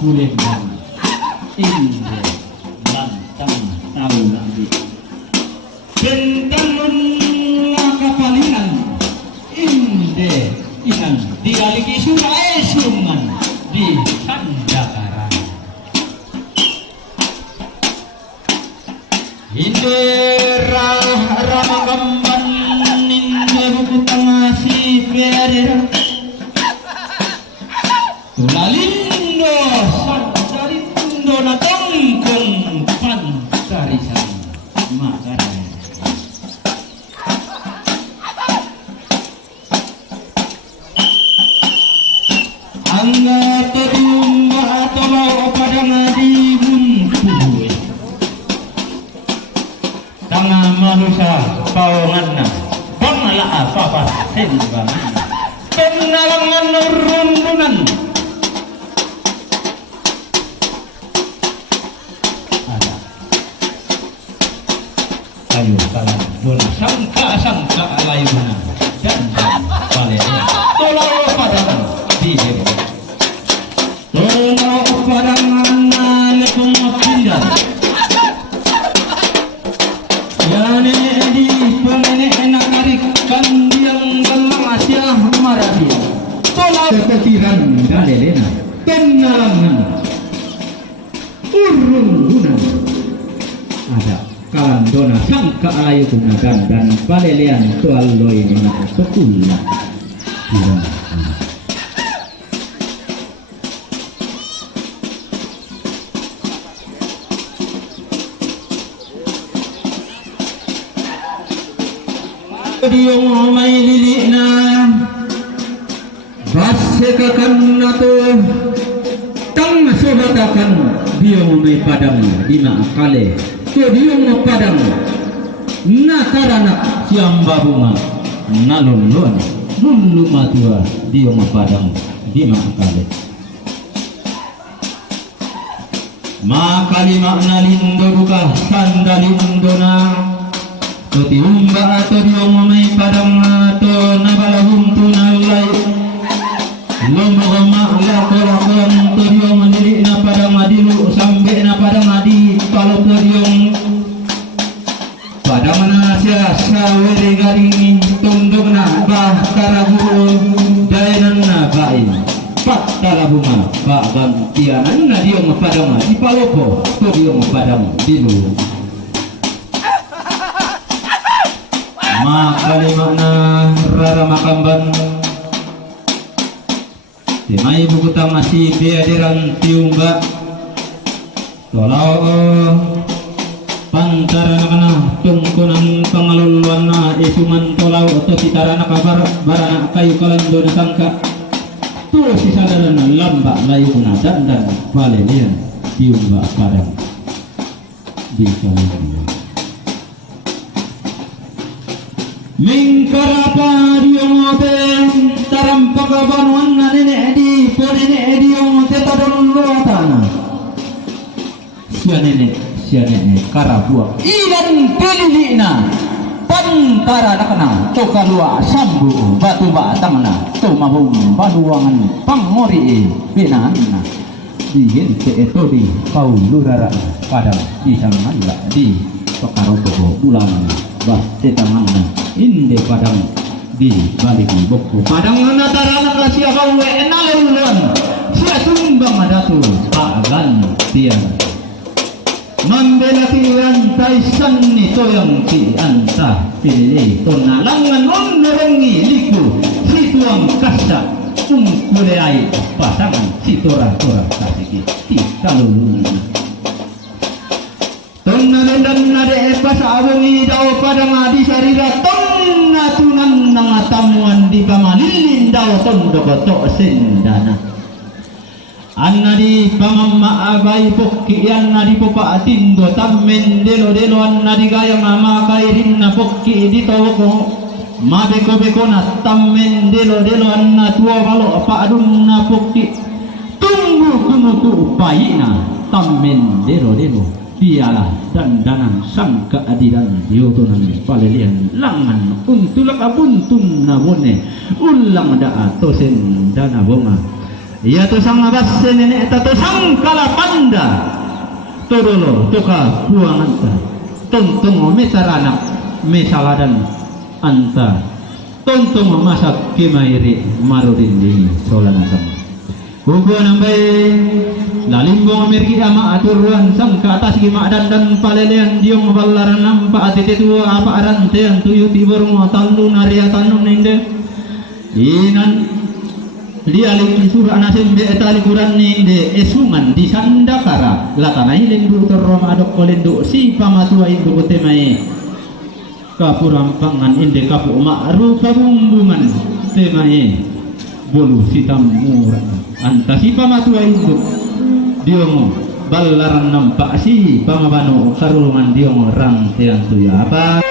boleh dan inde lantang tahu lagi bentang kapalingan inde inan dialiki surai sungan di Sandakaran inde ramagamban inde hukutang si perera tulalindo sandarindo na tongkong pantarisan makaran angga terium atau pada ngadi buntuwe tanga manusia pawanganna bangala apa senbangan penalangan rundunan ada ayo kalan bola sangka layuna dan palenya tolong pada di tolong pada mana lekung pindah yani di penenek enak narikan yang galang asia maradia tolong kekiran dalelena kenalangan urun-urunan ada kalan dona sangka alayu gunakan dan palelian tual loi nona sepuluh Diyong may lili na basekakan na to tang sobatakan diyong may padang di maakale to diyong padang nataranak siyang babunga naluluan lulumatua diyong padang di maakale makalima na lindo buka sandalindo na Tuti umba ato diyong may padang ato nabalahum tunalay Lomba lako-lakon to diyong mandiri na padang adilu sampai na padang adi kalau to diyong padang na siya sa wiri garing tundog na bah karabuo dayanan na bain pat talabunga bagantianan na diyong padang adi palopo to diyong padang dilu makalima na rara makamban timay bukutang masih biadiran tiumba tolao pantara na kana tungkunan pangaluluan na isuman tolao atau kitara na kabar barana kayu kalando na sangka tuh si sadaran na lamba layu na dan valelian tiumba padang di kalando Mingkarapa diomote tarampakabanuan na nene di ponene diomote tadon lotana sia nene karabua ilan pililina pantara nakana to kalua sambu batu batangna to mabung baduangan pangori binanna di hente itu di kaulurara padang di samanda di pekaroto bulan bas tetanganna inde padang di balik buku padang nataran kasih kau enaluluan sia sumbang adatu pagan tiang membela tiang taisan nito yang ti anta pilih tonalangan merengi liku situang kasa kulai pasangan sitora-tora kasih ti kalulun tonna dan nade pasawungi daw padang adi sarira tonna tunan nang tamuan di pamalilin daw tondo koto sendana anna di pamamma abai pokki anna di popa atindo tammen delo anna di gaya mama kairin na pokki di toko mabeko na tammen delo anna tua balo apa adun na pokki tunggu kumutu upayina tammen delo piala dandanan sang keadilan diotonan palelian langan untulak abuntun nawone ulang da atosen dana bonga Iya tu sang abas nenek tu sang kalapanda turolo tuka buang anta tuntung mesaranak mesaladan anta tuntung masak kimairi marudindi solanasam buku nambai lalimbong mirki ama aturuan sang ke atas gima dan palelean diong balaran nampak atite tua apa arantean tuyu tibur mo talu naria tanun ninde inan dia lagi surah nasim de etali Quran ninde esungan di sandakara latana hilen du terrom adok kolendo si pamatua indu kotemai kapurampangan inde kapu rupa bumbungan temai bolu sitam murah anta si pamatua indu diomo balaran nampak si pamabano karulungan diomo rantean tuya apa